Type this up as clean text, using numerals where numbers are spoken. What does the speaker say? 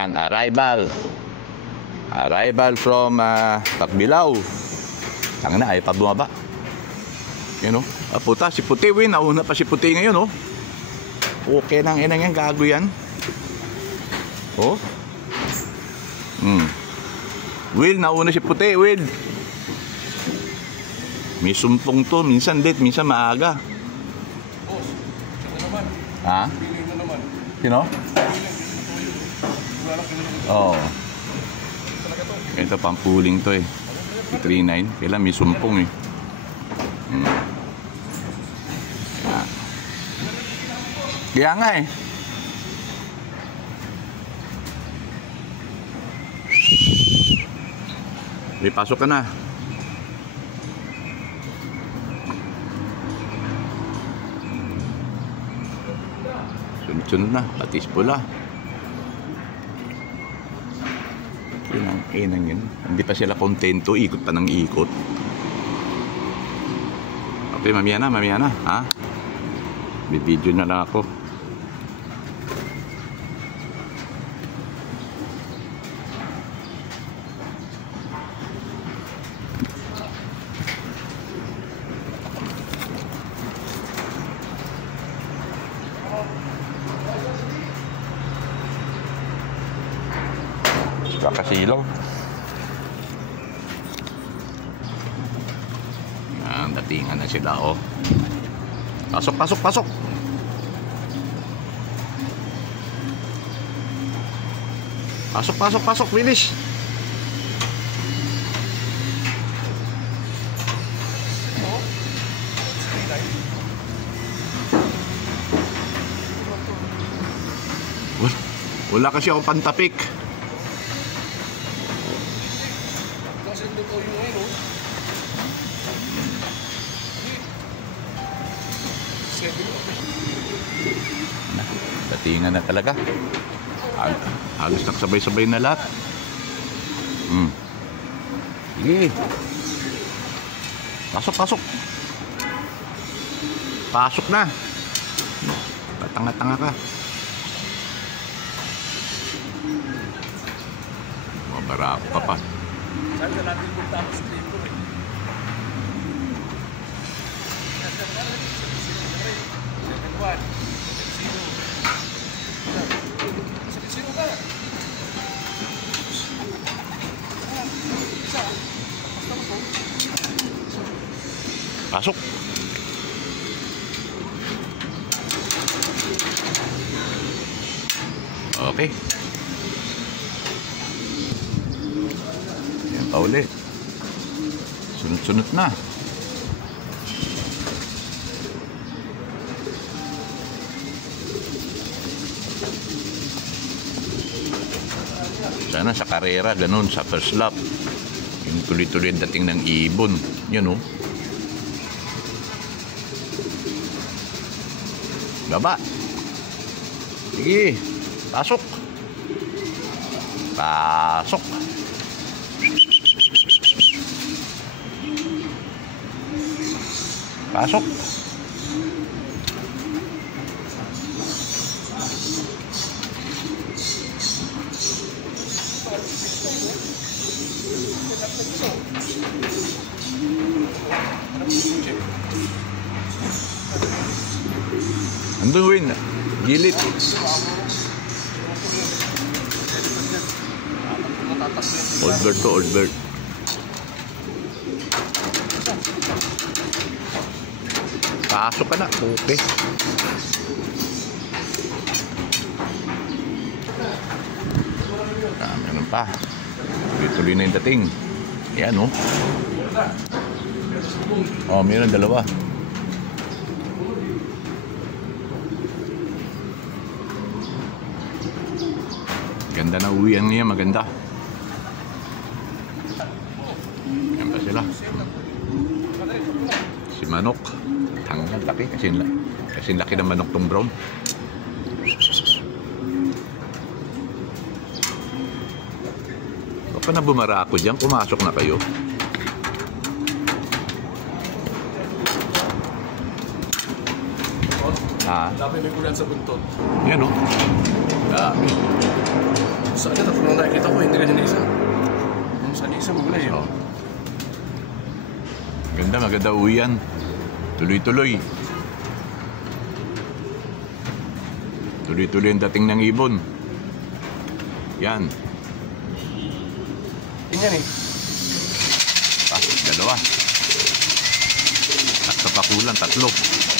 Yan, arrival. Arrival from Tagbilaw. Tangina, ay pa bumaba. Yan o. Puta, si Puti, win. Nauna pa si Puti ngayon, o. Okay nang inang yan, gago yan. Oh. Will, nauna si Puti, Will. May sumpong to, minsan late, minsan maaga. Boss, ito naman. Ha? Pili mo naman. Sino? Oo. Oh. Ito pampuling to eh. 3.9. Kailan may sumpong eh. Kaya nga eh. May pasok ka na. Sunod-sunod na. Patis pula. Yun ang inang yun. Hindi pa sila kontento. Ikot pa ng ikot. Okay, mamaya na. Ha? Bibidyo na lang ako. Kakasilaw. Yan, datingan na sila, oh. Pasok. Pasok, bilis. Wala kasi akong pantapik. Datingan na talaga. Halos nagsabay-sabay na lahat. Sige. Pasok. Pasok na. Tanga-tanga ka. Mabarako ka pa. Saan ka natin punta ang stream ko eh? Sino ka? Pasok. Okay. Yan pa ulit. Sunod-sunod na. Sana sa karera, ganun, sa first lap. Yung tuloy-tuloy dating ng ibon. Yun, oh. Baba. Sige. Pasok. Pasok. Pasok. Andun, Win. Gilid. Old bird to old bird. Pasok ka na. Okay. Meron pa. Tuloy na yung dating. Yan, oh. Oh, meron dalawa. Ganda na uwian niya, maganda. Yan pa sila. Si Manok. Tangan laki kasi laki ng manok tong brown. Baka na bumara ako dyan, pumasok na kayo. Dapat may kulan sa buntot. Yan, oh. Dami. Saan na tapos nung nakikita ko, hindi ganyan na isa. Yung sa isa mo gulay. Oh. Ganda, maganda uyan. Tuloy-tuloy. Tuloy-tuloy ang dating ng ibon. Yan. Yan eh. Dalawa. At sa pakulan, 3.